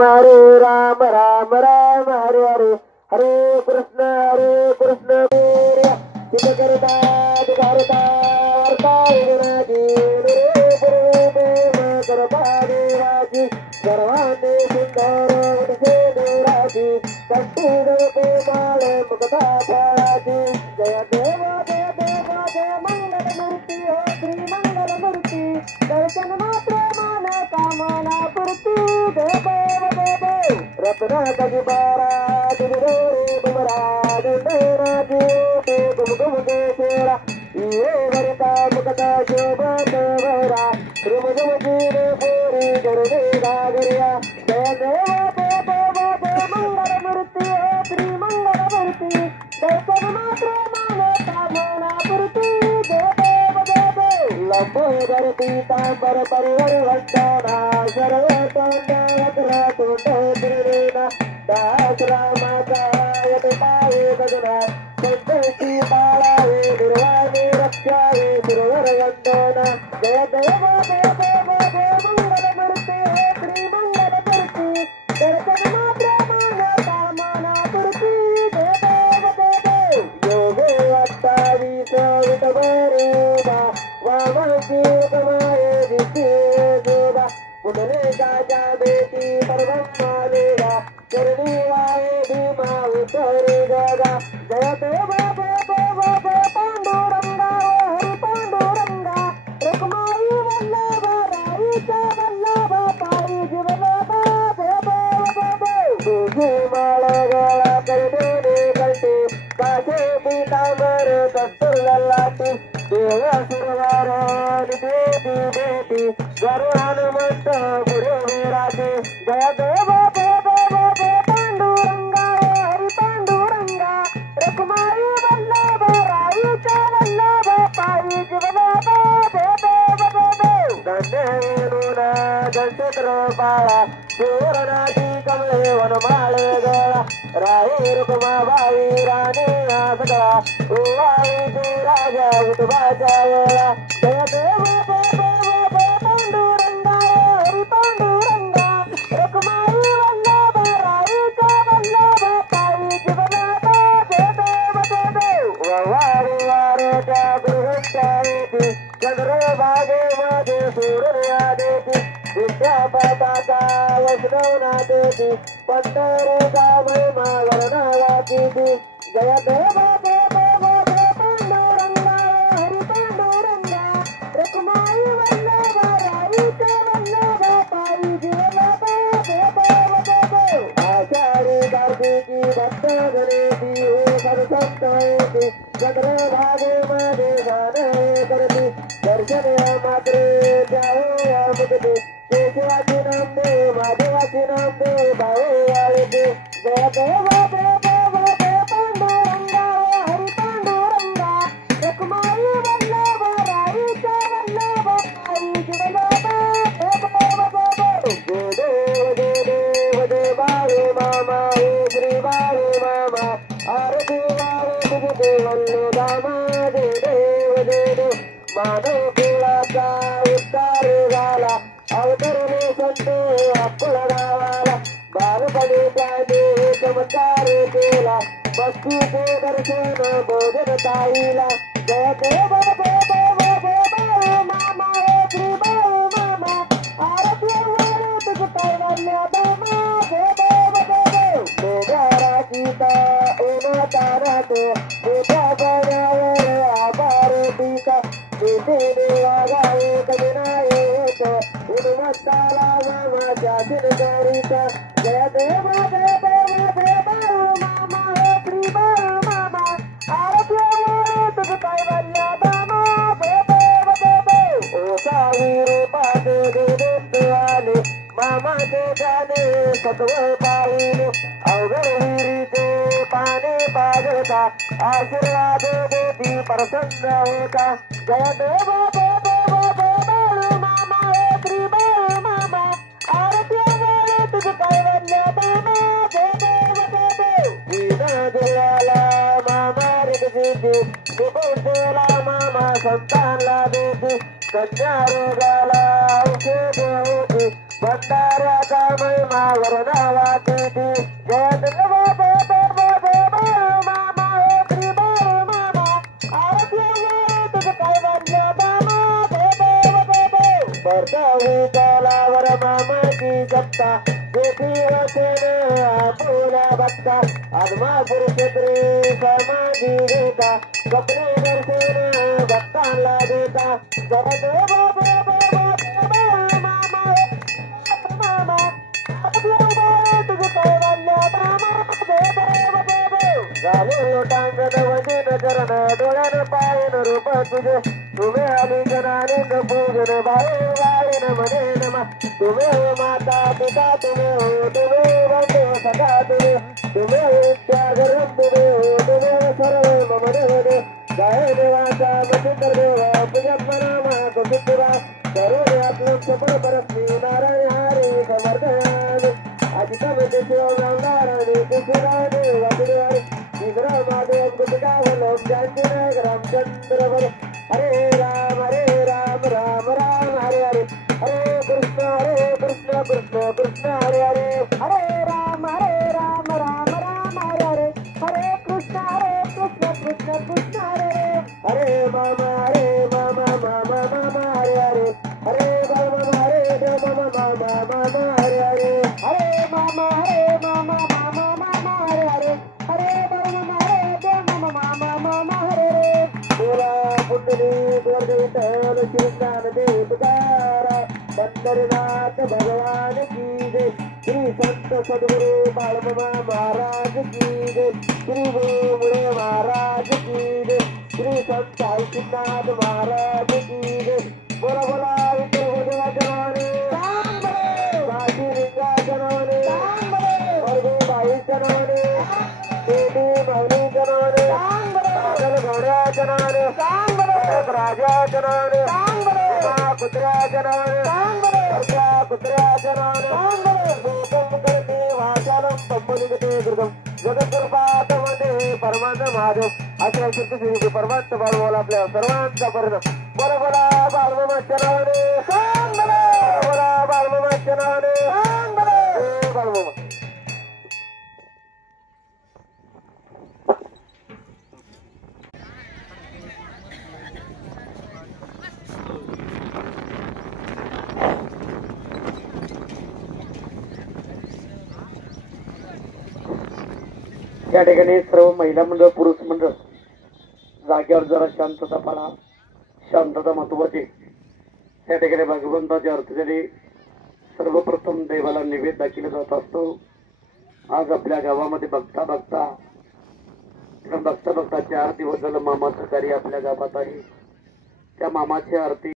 हरे राम राम राम हरे हरे हरे कृष्ण चित करता भारता वार्ता विराजी देवाची सर्वांनी सुंदर देवराजी कंठी गोपाळ मुक्ता फळाची जय देव जय देव जय मंगल मूर्ती हो श्री मंगल मूर्ती दर्शन मात्र मान कामना पूर्ती देव रत्न कजिबारा दिरे बुमरा दंडराजी ते गुम गेरा ये वरता मुकता शोभतवरा रुमजुमजीने पोरी गरदे गागरिया जय देव मंगल मूर्ती हो श्री मंगल मूर्ती दर्शन मात्र मान कामना पूर्ती देव लंबोदर पीतांबर परिवर वंदना सर्व तोंडा तोंडा दास रामाचा यत पावे गगना संतोषी बाळावे निर्वाणे रक्षावे सुरवर वंदना जय देव मंगल मूर्ती हे श्री मंगल मूर्ती दर्शन मात्र मान कामना पूर्ती देव योगे अट्टावीस विटबरेदा वामकी कमाये दिसे देवा पुनले गाजा बेटी परब्रह्मादेवा चरणी वाये भीमा उतरे गगा जय देव पांडुरंगा हरि पांडुरंगा रुक्माई वल्लभ राईचा वल्लभ पायी जीवनभ तुझी माळ गळा करदेने करते काशे पीतांबर दस्तूर लाटी देव सुरवार देती बेटी गर हनुमंत पुढे विराजे जय देव पांडुरंगा हरि पांडुरंगा रुक्माई वल्लभ राईचा वल्लभ पायी जीवनभ गंधेनुना गंधेत्र बाळा सुवर्णाची कमळे वनमाळे गळा राही रुक्माबाई राणी हा सगळा उवाळीचे राजा उठवाच्या वेळा जय देव पांडुरंगा हरि पांडुरंगा रुक्माई वल्लभ राईचा वल्लभ पायी जीवनभ वारी वारोच्या गृहच्या येती चंद्रभागेमध्ये सूर्या देती विद्यापताका वैष्णवना देती पंढरीचा महिमा वर्णवाची जय देव पांडुरंगा हरि पांडुरंगा रुक्माई वल्लभ राईचा वल्लभ पायी जीवनभ आषाढी कार्तिकी भक्त गणेती सरसंत येती चंद्रभागेमध्ये गान करती दर्शन मात्र द्यावे मुक्ती केशवाची नांदे माधवाची नांदे भावे आळते जय देव पांडुरंगा हरि पांडुरंगा रुक्माई वल्लभ राईचा वल्लभ पायी जीवनभ जय बाळे मामा हे श्री बाळे मामा आरती बाळे तुझे वल्ले दामा जय देव मानव कुळाचा उद्धार झाला अवतरणे संत आपण गावाला बालपणी त्याने चमत्कार केला वस्तूचे दर्शन बोधन ताईला जय देव मामा हे श्री बाळे मामा आरती तुझ कैवल्य दामा जय देव सीता ओना तारातो मोठ्या पाण्यावर आभार टीका येथे देवा गाये कविनायक उन्मत्ताला मामाच्या दिनकरिता जय देव बाळू मामा हे श्री बाळू मामा आरती तुझ कैवल्य दामा जय देव ओ सावी रूपात देत आले मामाचे जाणे सत्व पाहिले अवघडीचे पाने पाजता आशीर्वाद देती प्रसन्न होता जय देव बाळू मामा हे श्री बाळू मामा आरती तुझ कैवल्य दामा जय देव दिलाला मामा रिद्धी निपुणला मामा संतानला देती कन्या रोगाला औषध होती भंडाऱ्याचा महिमा वरदावाची ती जय बाबा बाबा मामा श्री मामा आरती तुझं काय वाजल्या मामा परतावी तलावर मामाची जप्ता जेठी वचन आपुला भक्ता आदमापूर क्षेत्री समाधी घेता स्वप्ने दर्शन भक्तांना देता जगत लोटांगण वंदन करण डोळ्यानं पायन रूप तुझे तुम्ही आली जनानंद पूजन बाहेर वाळीन म्हणे नमा तुम्ही हो माता पिता तुम्ही हो तुम्ही बंधू सखा तुम्ही त्यागरम तुम्ही हो तुम्ही सर्व मम देव जय देवाचा मचिंद्र देवा पूजन मनामा कुसुरा करुणे आपलं सफळ परस्मी नारायण हरे समर्थयाने अजितमध्ये शिवनारायण कृष्णाने वासुदेवाने महादेव गुटगावलो ज्यांचे नायक रामचंद्र बर हरे राम राम राम हरे हरे हरे कृष्ण कृष्ण कृष्ण हरे हरे हरे राम राम राम हरे हरे हरे कृष्ण कृष्ण कृष्ण हरे हरे मामा मामा हरे हरे हरे मामा हरे हरे हरे मामा हरे हरे हरे पंढरीनाथ भगवान की जय श्री संत सद्गुरु बाळमामा महाराज की जय श्री गुरुमुळे महाराज की जय श्री संत हरिनाथ महाराज की जय बोला बोला विठ्ठल भगवानच्या नावाने काशी लिंगाच्या नावाने वर्गोबाईच्या नावाने देवी माऊलीच्या नावाने घोड्याच्या नावाने राजाच्या नावाने कुत्र्याच्या नावाने वाचालम पंपनिगते दुर्गम जगद्गुरुपात मध्ये परमानंद महादेव अशा कीर्ती परमात्म बाळमाला आपल्या सर्वांचा परिणाम बोला बोला बाळमामाच्या नावाने बोला बाळमामाच्या नावाने बाळमामा या ठिकाणी सर्व महिला मंडळ पुरुष मंडळ जागेवर जरा शांतता पाळा शांतता महत्वाची त्या ठिकाणी भगवंताच्या अर्थाने सर्वप्रथम देवाला निवेद दाखवला जात असतो आज आपल्या गावामध्ये बघता बघता 4 दिवस झालं मामाचं कार्य आपल्या गावात आहे त्या मामाची आरती